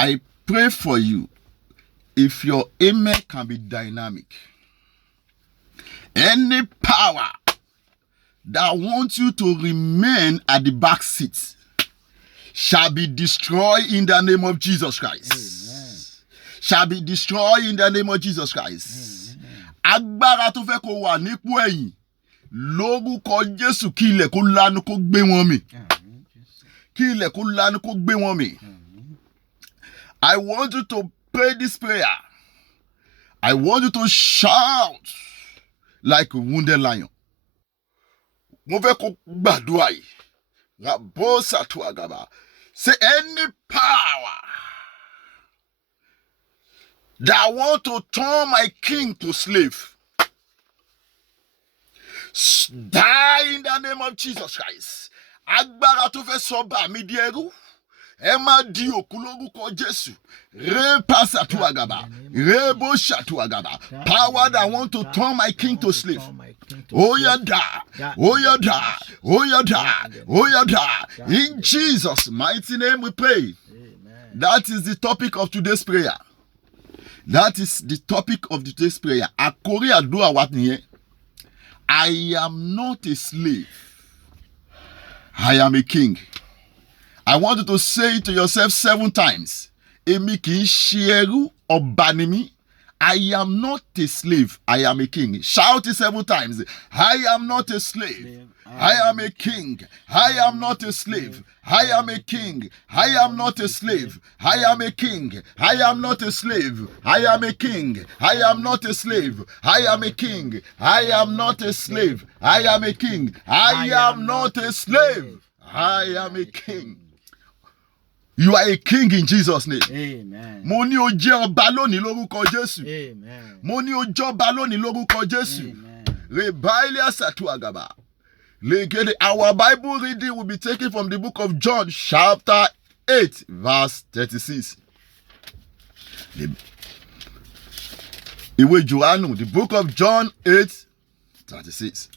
I pray for you. If your amen can be dynamic, any power that wants you to remain at the back seat shall be destroyed in the name of Jesus Christ. Amen. Shall be destroyed in the name of Jesus Christ. Agbára tó fẹ́ kó wà nípò ẹ̀yìn lórúkọ Jésù kí ilẹ̀ kó lanu kó gbé wọn mì. Kí ilẹ̀ kó lanu kó gbé wọn mì. I want you to pray this prayer. I want you to shout like a wounded lion. Mo fẹ́ kó gbàdúrà yìí. Rabosa tu agaba. Say any power that want to turn my king to slave, die in the name of Jesus Christ. Agbára tó fẹ́ sọ bá mi di ẹrú. Ẹ máa di òkú lórúkọ Jésù. Repasa tu agaba. Rebosha tu agaba. Power that want to turn my king to slave. Oh yeah, da. Oh yeah, da. Oh yeah, da. Oh yeah, da. In Jesus' mighty name we pray. Amen. That is the topic of today's prayer. That is the topic of today's prayer. Àkórí àdúrà wa nìyẹn. I am not a slave. I am a king. I want you to say it to yourself 7 times. Èmi kì í ṣe ẹrú, ọba ni mí. I am not a slave. I am a king. Shout it 7 times. I am not a slave. I am a king. I am not a slave. I am a king. I am not a slave. I am a king. I am not a slave. I am a king. I am not a slave. I am a king. I am not a slave. I am a king. I am not a slave. I am a king. You are a king in Jesus' name. Amen. Mo ní o jẹ́ ọba lónìí lórúkọ Jésù. Amen. Mo ní o jẹ́ ọba lónìí lórúkọ Jésù. Amen. Rebailia satu agaba. Our Bible reading will be taken from the book of John, chapter 8, verse 36. Ìwé Jòhánù, the book of John 8, 36.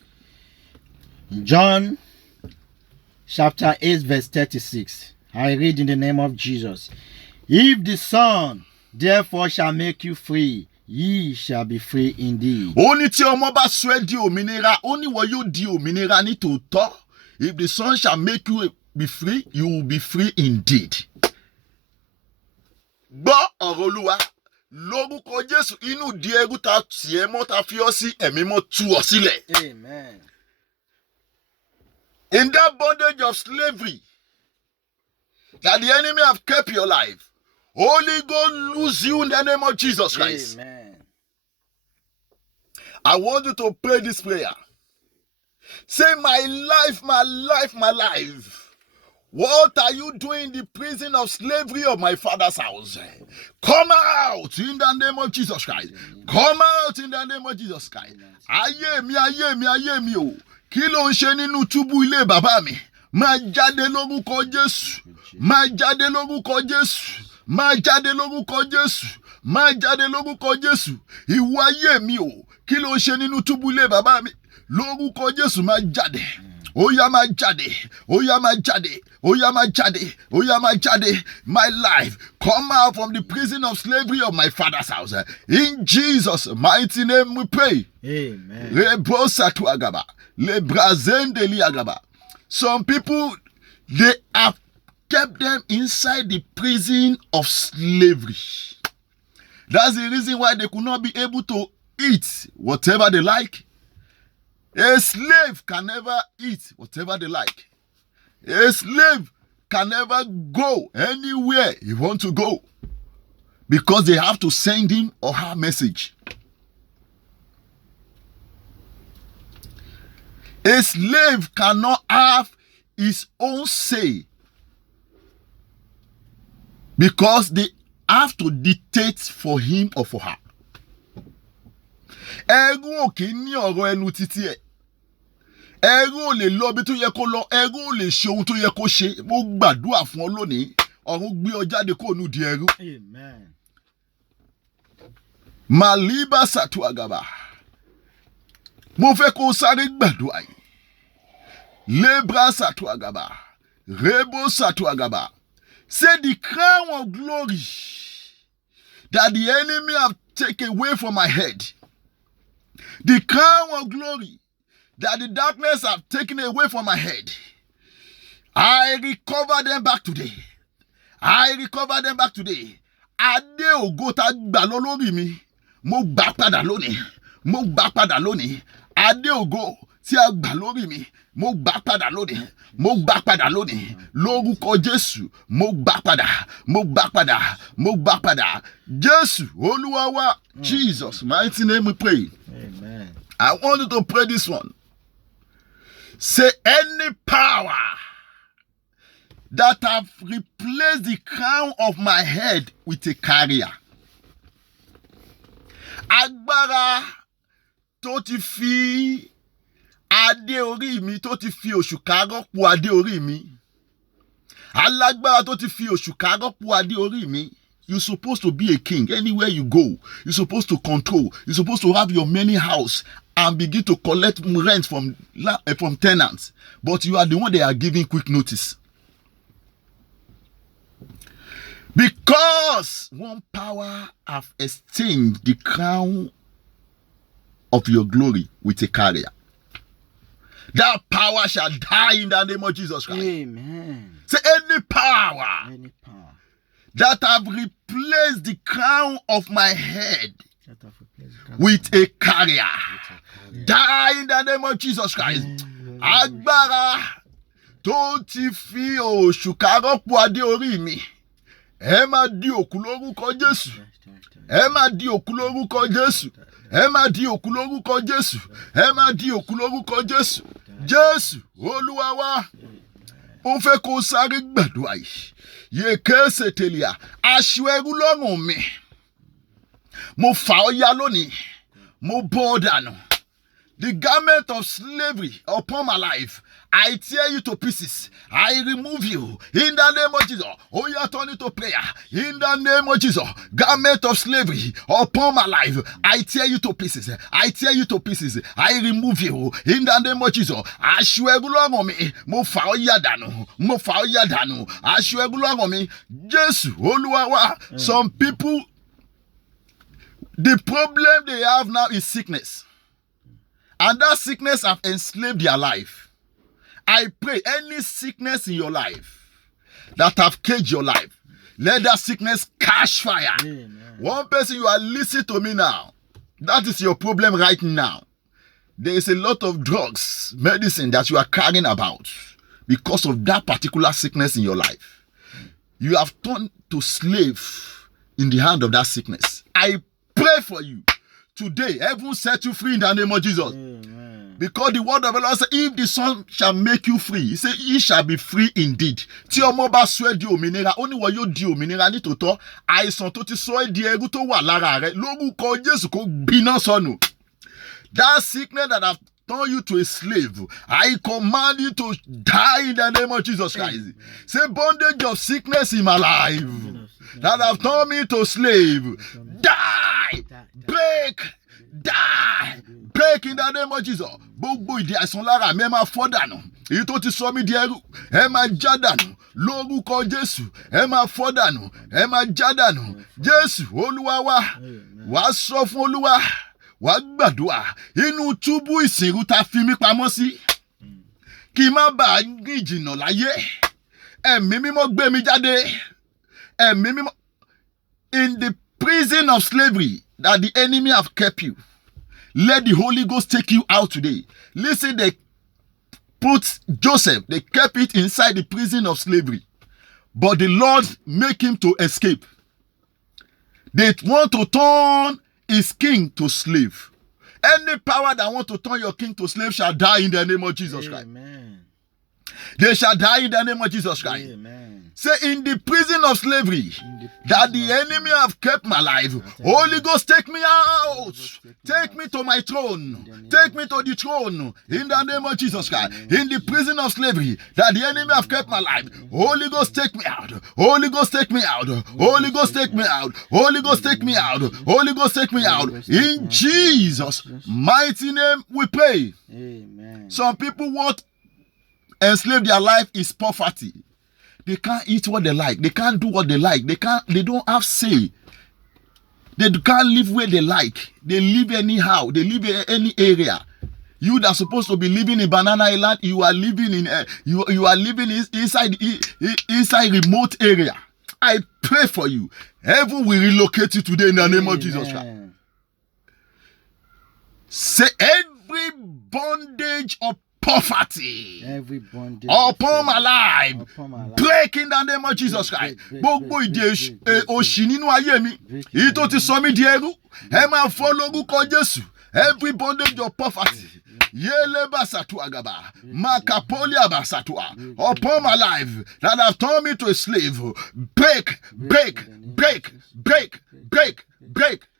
John, chapter 8, verse 36. I read in the name of Jesus. If the Son therefore shall make you free, ye shall be free indeed. Ó ní tí ọmọ bá sọ ẹ́ di òmìnira, ó ní wọ́n yóò di òmìnira ní tòótọ́. If the Son shall make you be free, you will be free indeed. Gbọ́ ọ̀rọ̀ Olúwa lórúkọ Jésù inú di ẹrú ta tiẹ̀ mọ́ ta fi ọ́ sí ẹ̀mí mọ́ tú ọ sílẹ̀. Amen. In that bondage of slavery that the enemy have kept your life, Holy God lose you in the name of Jesus Christ. Amen. I want you to pray this prayer. Say, my life, my life, my life. What are you doing in the prison of slavery of my father's house? Come out in the name of Jesus Christ. Come out in the name of Jesus Christ. Ayé mi, ayé mi, ayé mi o. Kí ló ń ṣe nínú túbú ilé bàbá mi? Máa jáde lórúkọ Jésù. Máa jáde lórúkọ Jésù. Máa jáde lórúkọ Jésù. Máa jáde lórúkọ Jésù. Ìwọ ayé mi o. Kí ló ń ṣe nínú túbú ilé bàbá mi? Lórúkọ Jésù máa jáde. Ó yá máa jáde. Ó yá máa jáde. Ó yá máa jáde. Ó yá máa jáde. My life, come out from the prison of slavery of my father's house. In Jesus' mighty name we pray. Amen. Rebosatu agaba. Lebrazende li agaba. Some people, they have kept them inside the prison of slavery. That's the reason why they could not be able to eat whatever they like. A slave can never eat whatever they like. A slave can never go anywhere he wants to go because they have to send him or her message. A slave cannot have his own say because they have to dictate for him or for her. Ẹrú ò kì í ní ọ̀rọ̀ ẹnu títí ẹ̀. Ẹrú ò lè lọ bí tó yẹ kó lọ. Ẹrú ò lè ṣe ohun tó yẹ kó ṣe. Mo gbàdúrà fún ọ lónìí. Ọ̀run gbé ọ jáde kó nù di ẹrú. Amen. Maliba satu agaba. Mo fẹ́ kó sáré gbàdúrà yìí. Lebra satu agaba. Rebo satu agaba. Say the crown of glory that the enemy have taken away from my head, the crown of glory that the darkness have taken away from my head, I recover them back today. I recover them back today. Adé ògo tá gbà lọ lórí mi, mo gbà padà lónìí. Mo gbà padà lónìí. Adé ògo tí a gbà lórí mi, mo gbà padà lónìí. Mo gbà padà lónìí. Lórúkọ Jésù, mo gbà padà. Mo gbà padà. Mo gbà padà. Jésù, Olúwa wa, Jesus, mighty name we pray. Amen. I want you to pray this one. Say, any power that have replaced the crown of my head with a carrier. Agbára tó ti fi adé orí mi, tó ti fi òṣùká rọ́pò adé orí mi. Alágbára tó ti fi òṣùká rọ́pò adé orí mi. You're supposed to be a king. Anywhere you go, you're supposed to control. You're supposed to have your many house and begin to collect rent from tenants. But you are the one they are giving quick notice. Because one power have exchanged the crown of your glory with a carrier. That power shall die in the name of Jesus Christ. Amen. Say, any power that have replaced the crown of my head with a carrier, die in the name of Jesus Christ. Agbára tó ti fi òṣùká rọ́pò adé orí mi. Ẹ máa di òkú lórúkọ Jésù. Ẹ máa di òkú lórúkọ Jésù. Ẹ máa di òkú lórúkọ Jésù. Ẹ máa di òkú lórúkọ Jésù. Jésù, Olúwa wa. Ó fẹ́ kó sáré gbàdúrà yìí. Yèké tèlíà. Aṣọ ẹrú lọ́rùn mi. Mo fà ọ́ ya lónìí. Mo bọ́ ọ dànù. The garment of slavery upon my life, I tear you to pieces. I remove you in the name of Jesus. Oh, you are turning to prayer in the name of Jesus. Garment of slavery upon my life, I tear you to pieces. I tear you to pieces. I remove you in the name of Jesus. Aṣọ ẹrú lọ́rùn mi, mo fà ọ́ ya dànù. Mo fà ọ́ ya dànù. Aṣọ ẹrú lọ́rùn mi, Jésù, Olúwa wa. Some people, the problem they have now is sickness. And that sickness have enslaved their life. I pray any sickness in your life that have caged your life, let that sickness catch fire. Amen. One person, you are listening to me now. That is your problem right now. There is a lot of drugs, medicine that you are carrying about because of that particular sickness in your life. You have turned to slave in the hand of that sickness. I pray for you. Today, heaven set you free in the name of Jesus. Amen. Because the word of the Lord says, if the Son shall make you free, he said, ye shall be free indeed. Tí ọmọ bá sọ ẹ́ di òmìnira, ó ní wọ́n yóò di òmìnira nítòótọ́. Àìsàn tó ti sọ ẹ́ di ẹrú tó wà lára rẹ̀, lórúkọ Jésù kó gbiná sọnù. That sickness that have turned you to a slave, I command you to die in the name of Jesus Christ. Amen. Say, bondage of sickness in my life that have turned me to slave, die, break, die, break in the name of Jesus. Gbogbo ìdí àìsàn lára mi ẹ máa fọ́ dànù. Èyí tó ti sọ mí di ẹrú, ẹ máa já dànù. Lórúkọ Jésù, ẹ máa fọ́ dànù, ẹ máa já dànù. Jésù, Olúwa wa, wàá sọ fún Olúwa, wàá gbàdúrà inú túbú ìsìnrú ta fi mí pamọ́ sí. Kí má bàa rìn jìnnà láyé. Ẹ̀mí mímọ́ gbé mi jáde. Ẹ̀mí mímọ́. In the prison of slavery that the enemy have kept you, let the Holy Ghost take you out today. Listen, they put Joseph, they kept it inside the prison of slavery. But the Lord make him to escape. They want to turn his king to slave. Any power that want to turn your king to slave shall die in the name of Jesus Christ. Amen. They shall die in the name of Jesus Christ. Amen. Say, in the prison of slavery that the enemy have kept my life, Holy Ghost, take me out. Take me to my throne. Take me to the throne in the name of Jesus Christ. In the prison of slavery that the enemy have kept my life, Holy Ghost, take me out. Holy Ghost, take me out. Holy Ghost, take me out. Holy Ghost, take me out. Holy Ghost, take me out. In Jesus' mighty name we pray. Amen. Some people want enslave their life is poverty. They can't eat what they like. They can't do what they like. They don't have say. They can't live where they like. They live anyhow. They live in any area. You that are supposed to be living in Banana Island, you are living in you are living inside remote area. I pray for you. Heaven will relocate you today in the name of Jesus Christ. Say every bondage of poverty upon my life, break in the name of Jesus Christ. Gbogbo ìdè òṣì nínú ayé mi, èyí tó ti sọ mí di ẹrú, ẹ máa fọ́ lórúkọ Jésù. Every bondage of poverty, Yeleba Satuagaba, Makapolia Basatua, upon my life that have turned me to a slave, break,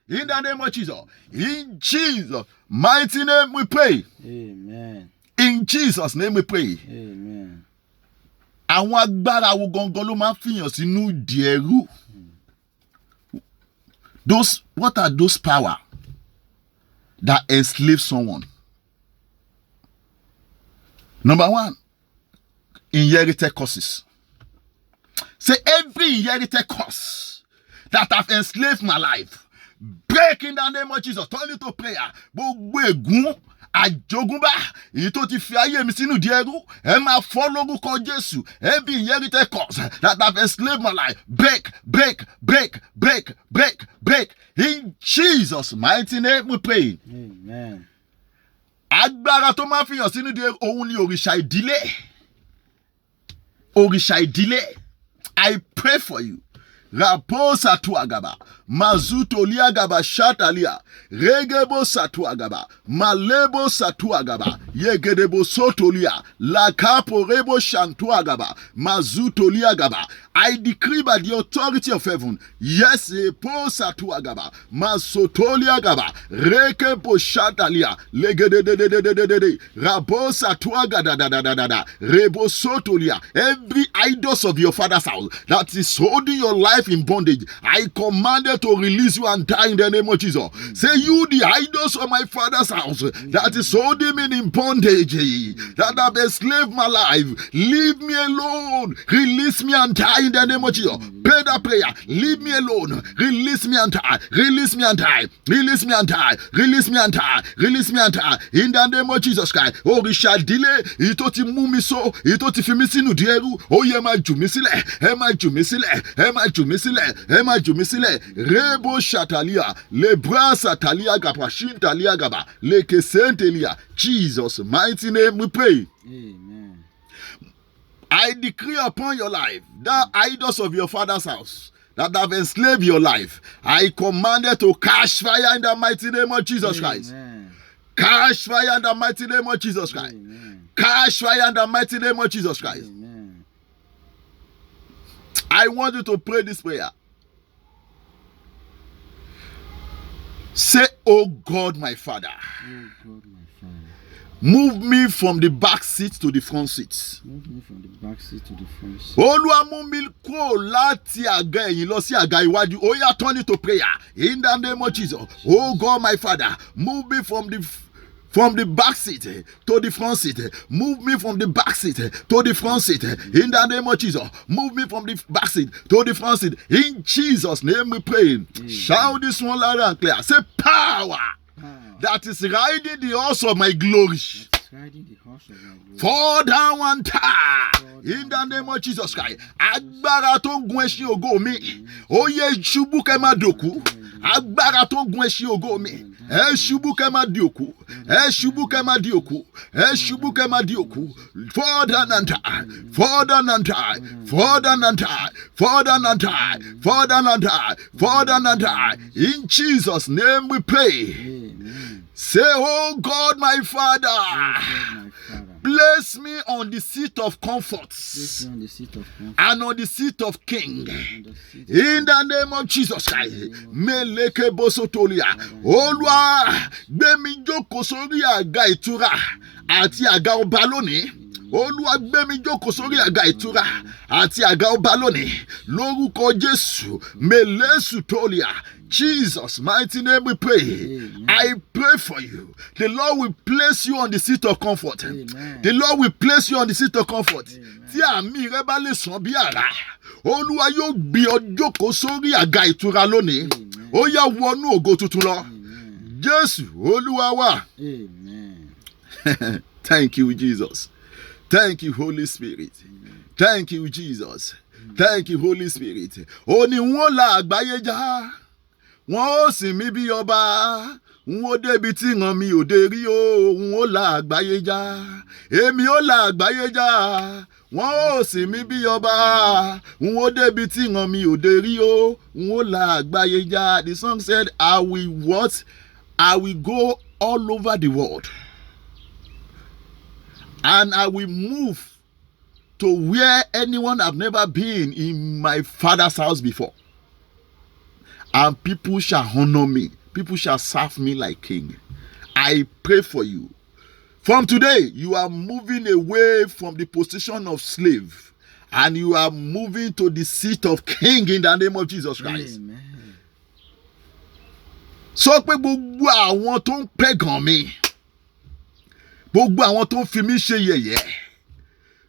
in the name of Jesus. In Jesus' mighty name we pray. Amen. In Jesus' name we pray. Amen. Àwọn agbára wo gangan ló máa ń fìyàn sínú ìdè ẹrú? What are those power that enslave someone? Number one, inherited curses. Say every inherited curse that have enslaved my life, break in the name of Jesus. Turn it to prayer. Gbogbo ègún àjogúnbá èyí tó ti fi ayé mi sínú ìdè ẹrú, ẹ máa fọ́ lórúkọ Jésù. Every inherited curse that have enslaved my life, break. In Jesus' mighty name we pray. Amen. Agbára tó máa fi hàn sínú ìdè òun ni òrìṣà ìdílé. Òrìṣà ìdílé. I pray for you. Rapo Satuagaba, Mazuto Liagaba Shatalia, Regebo Satuagaba, Malebo Satuagaba, Yegedebo Sotolia, Lakapo Rebo Shantuagaba, Mazuto Liagaba. I decree by the authority of heaven, yes, Epo Satuagaba, Masotoliagaba, Rekepo Shatalia, Legedede, Rabo Satuagada, Rebo Sotolia, every idols of your father's house that is holding your life in bondage, I commanded to release you and die in the name of Jesus. Say, you the idols of my father's house that is holding me in bondage, that have enslaved my life, leave me alone, release me and die in the name of Jesus. Pray that prayer. Leave me alone. Release me and die. Release me and die. Release me and die. Release me and die. Release me and die. In the name of Jesus Christ. Oh, we shall delay. Ito ti mú mi so. Ito ti fi mi sínú ìdè ẹrú. Oh, ye ma jù mí sílẹ̀. Ẹ ma jù mí sílẹ̀. Ẹ ma jù mí sílẹ̀. Ẹ ma jù mí sílẹ̀. Rebo shatalia. Le bra satalia gaba. Shintalia gaba. Le kesentelia. Jesus' mighty name we pray. Amen. I decree upon your life that idols of your father's house that have enslaved your life, I commanded to catch fire in the mighty name of Jesus Christ. Catch fire in the mighty name of Jesus Christ. Catch fire in the mighty name of Jesus Christ. Amen. I want you to pray this prayer. Say, oh God, my Father. Oh God, my Father. Move me from the back seat to the front seat. Move me from the back seat to the front seat. Olúwa mú mi kúrò láti àga ẹ̀yìn lọ sí àga iwájú. Ó yá, turn it to prayer. In the name of Jesus. Oh God, my Father, move me from the back seat to the front seat. Move me from the back seat to the front seat. In the name of Jesus. Move me from the back seat to the front seat. In Jesus' name we pray. Shout this one loud and clear. Say, power that is riding the horse of my glory, fall down and die in the name of Jesus Christ. Agbára tó ń gun ẹṣin ògo mi, ó yẹ ṣubú kẹ́ má dòkú. Agbára tó ń gun ẹṣin ògo mi, ẹ ṣubú kẹ́ má di òkú. Ẹ ṣubú kẹ́ má di òkú. Ẹ ṣubú kẹ́ má di òkú. Fall down and die. Fall down and die. Fall down and die. Fall down and die. Fall down and die. Fall down and die. In Jesus' name we pray. Amen. Say, oh God, my Father, place me on the seat of comfort and on the seat of king. In the name of Jesus Christ. Meleke bosotolia. Olúwa, gbé mi jókòó sórí àga ìtura àti àga ọba lónìí. Olúwa, gbé mi jókòó sórí àga ìtura àti àga ọba lónìí. Lórúkọ Jésù, melesu tolia. Jesus' mighty name we pray. Amen. I pray for you. The Lord will place you on the seat of comfort. Amen. The Lord will place you on the seat of comfort. Amen. Tí àmì rẹ bá lè sàn bí àrá, Olúwa yóò gbé ọ jókòó sórí àga ìtura lónìí. Amen. Ó yá wọnú ògo tuntun lọ. Amen. Jésù Olúwa wa. Amen. Thank you, Jesus. Thank you, Holy Spirit. Thank you, Jesus. Thank you, Holy Spirit. Ó ní wọ́n la àgbáyé já, wọ́n ó sìn mí bí ọba, n ó débi tí ràn mí ò dé rí o, n ó la àgbáyé já, èmi ó la àgbáyé já, wọ́n ó sìn mí bí ọba, n ó débi tí ràn mí ò dé rí o, n ó la àgbáyé já. The song said, I will what? I will go all over the world. And I will move to where anyone have never been in my Father's house before. And people shall honor me. People shall serve me like king. I pray for you. From today, you are moving away from the position of slave. And you are moving to the seat of king in the name of Jesus Christ. Amen. Sọ pé gbogbo àwọn tó ń pẹ̀gàn mi, gbogbo àwọn tó ń fi mí ṣe yẹ̀yẹ́,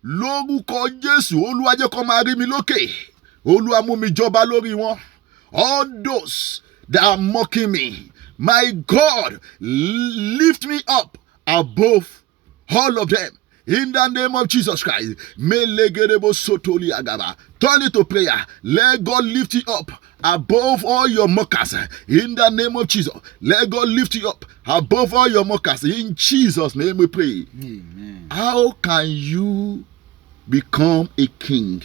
lórúkọ Jésù, Olúwa jẹ́ kó máa rí mi lókè. Olúwa mú mi jọba lórí wọn. All those that are mocking me, my God, lift me up above all of them. In the name of Jesus Christ. Turn it to prayer. Let God lift you up above all your mockers. In the name of Jesus. Let God lift you up above all your mockers. In Jesus' name we pray. Amen. How can you become a king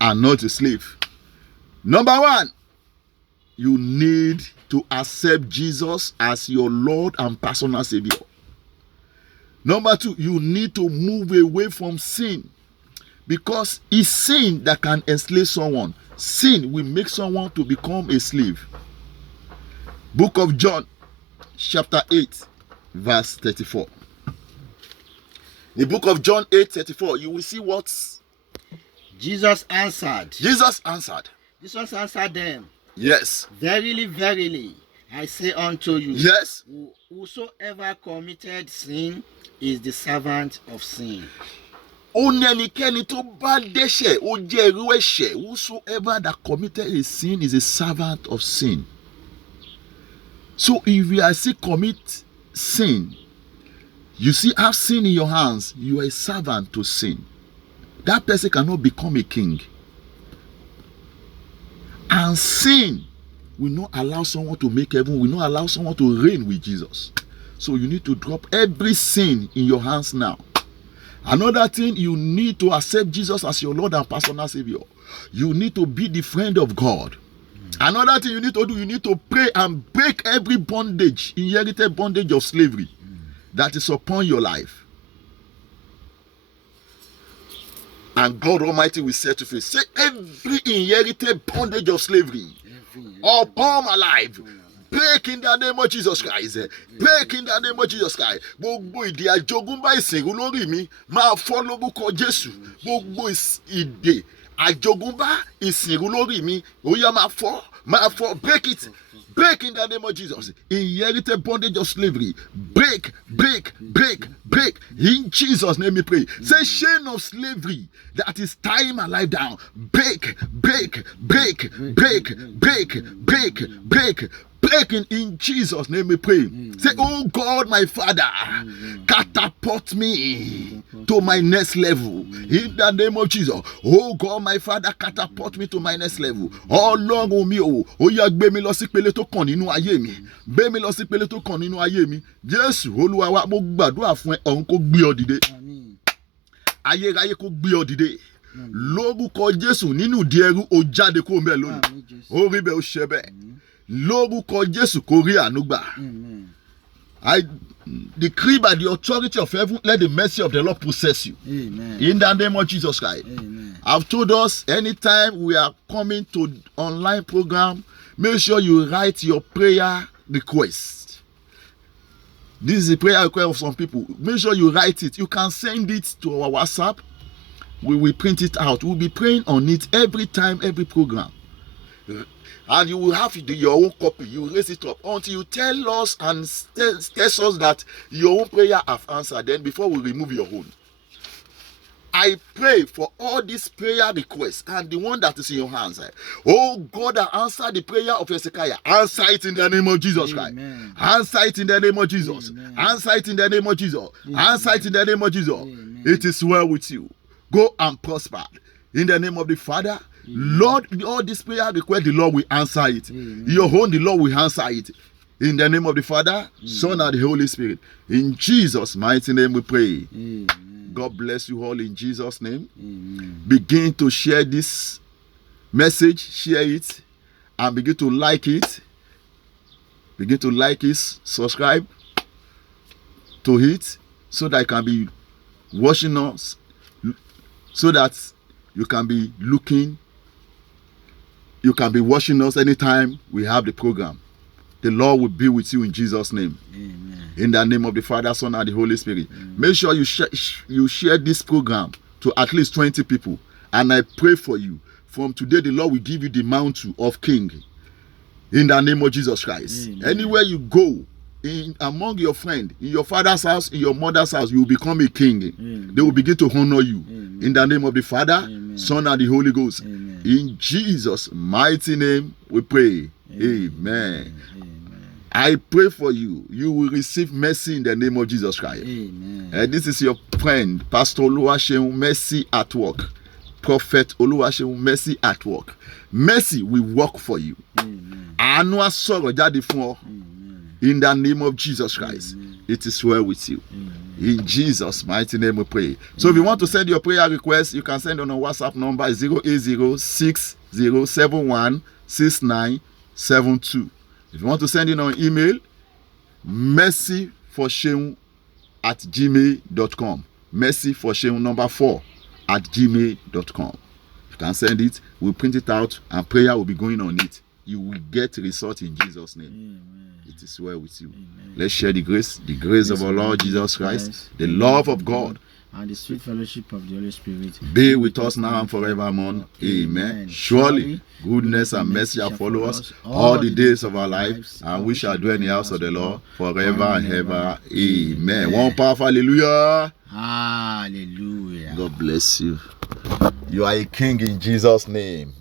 and not a slave? Number one, you need to accept Jesus as your Lord and personal Savior. Number two, you need to move away from sin, because it's sin that can enslave someone. Sin will make someone to become a slave. Book of John, chapter 8, verse 34. The book of John 8:34, you will see what Jesus answered. Jesus answered. Jesus answered them, Yes. Verily, verily, I say unto you, Yes. whosoever committed sin is the servant of sin. Ó ní ẹnikẹ́ni tó bá dẹ́ṣẹ̀, ó jẹ́ irú ẹ̀ṣẹ̀. Whosoever that committed a sin is a servant of sin. So if you are still commit sin, you see have sin in your hands, you are a servant to sin. That person cannot become a king. And sin will not allow someone to make heaven, will not allow someone to reign with Jesus. So you need to drop every sin in your hands now. Another thing, you need to accept Jesus as your Lord and personal Savior. You need to be the friend of God. Another thing you need to do, you need to pray and break every bondage, inherited bondage of slavery that is upon your life. And God Almighty will set you free. Say every inherited bondage of slavery upon my life, break in the name of Jesus Christ. Break in the name of Jesus Christ. Gbogbo ìdè àjogúnbá ìsìnrú lórí mi máa fọ́ lórúkọ Jésù. Gbogbo ìdè àjogúnbá ìsìnrú lórí mi ó yá máa fọ́. Break it. Break in the name of Jesus. Inherited bondage of slavery. Break, break, break, break. In Jesus' name we pray. Say chain of slavery that is tying my life down. Break, break, break, break, break, break, break. Breaking in Jesus' name we pray. Say, oh God, my Father, catapult me to my next level. In the name of Jesus. Oh God, my Father, catapult me to my next level. Ọlọ́run mi o, ó yá gbé mi lọ sí ìpele tó kàn nínú ayé mi. Gbé mi lọ sí ìpele tó kàn nínú ayé mi. Jésù Olúwa wa, mo gbàdúrà fún ẹ, ọ̀run kó gbé ọ dìde. Ayérayé kó gbé ọ dìde. Lórúkọ Jésù, nínú ìdí ẹrú ó jáde kó ńbẹ̀ lónìí. Ó rí bẹ́ẹ̀, ó ṣe bẹ́ẹ̀. Lórúkọ Jésù kó rí àánú gbà. I decree by the authority of heaven, let the mercy of the Lord possess you. Amen. In the name of Jesus Christ. Amen. I've told us anytime we are coming to online program, make sure you write your prayer request. This is a prayer request of some people. Make sure you write it. You can send it to our WhatsApp. We will print it out. We'll be praying on it every time, every program. And you will have your own copy. You raise it up until you tell us and tell us that your own prayer have answered. Then before we remove your own. I pray for all these prayer requests and the one that is in your hands. Oh God, answer the prayer of Hezekiah. Answer it in the name of Jesus Christ. Answer it in the name of Jesus. Answer it in the name of Jesus. Answer it in the name of Jesus. It is well with you. Go and prosper. In the name of the Father, Lord, all these prayer requests, the Lord will answer it. Your own, the Lord will answer it. In the name of the Father, Son, and the Holy Spirit. In Jesus' mighty name we pray. God bless you all in Jesus' name. Begin to share this message, share it, and begin to like it. Begin to like it, subscribe to it, so that you can be watching us, so that you can be looking, you can be watching us anytime we have the program. The Lord will be with you in Jesus' name. Amen. In the name of the Father, Son, and the Holy Spirit. Amen. Make sure you share this program to at least 20 people. And I pray for you. From today, the Lord will give you the mantle of king. In the name of Jesus Christ. Amen. Anywhere you go, among your friends, in your father's house, in your mother's house, you will become a king. Amen. They will begin to honor you. Amen. In the name of the Father, Amen. Son, and the Holy Ghost. Amen. In Jesus' mighty name, we pray. Amen. Amen. I pray for you. You will receive mercy in the name of Jesus Christ. Amen. This is your friend, Pastor Oluwaseun, mercy at work. Prophet Oluwaseun, mercy at work. Mercy will work for you. Amen. In the name of Jesus Christ. Amen. It is well with you. Amen. In Jesus' mighty name we pray. Amen. So if you want to send your prayer request, you can send on a WhatsApp number 08060716972. If you want to send it on email, mercyforseun@gmail.com. Mercyforseun number 4@gmail.com. You can send it, we'll print it out, and prayer will be going on it. You will get result in Jesus' name. Amen. It is well with you. Amen. Let's share the grace of our Lord Jesus Christ, the love of God, and the sweet fellowship of the Holy Spirit be with us now and forevermore. Amen. Surely goodness and mercy shall follow us all the days of our lives, and we shall dwell in the house of the Lord forever and ever. Amen. One powerful hallelujah. Hallelujah. God bless you. You are a king in Jesus' name.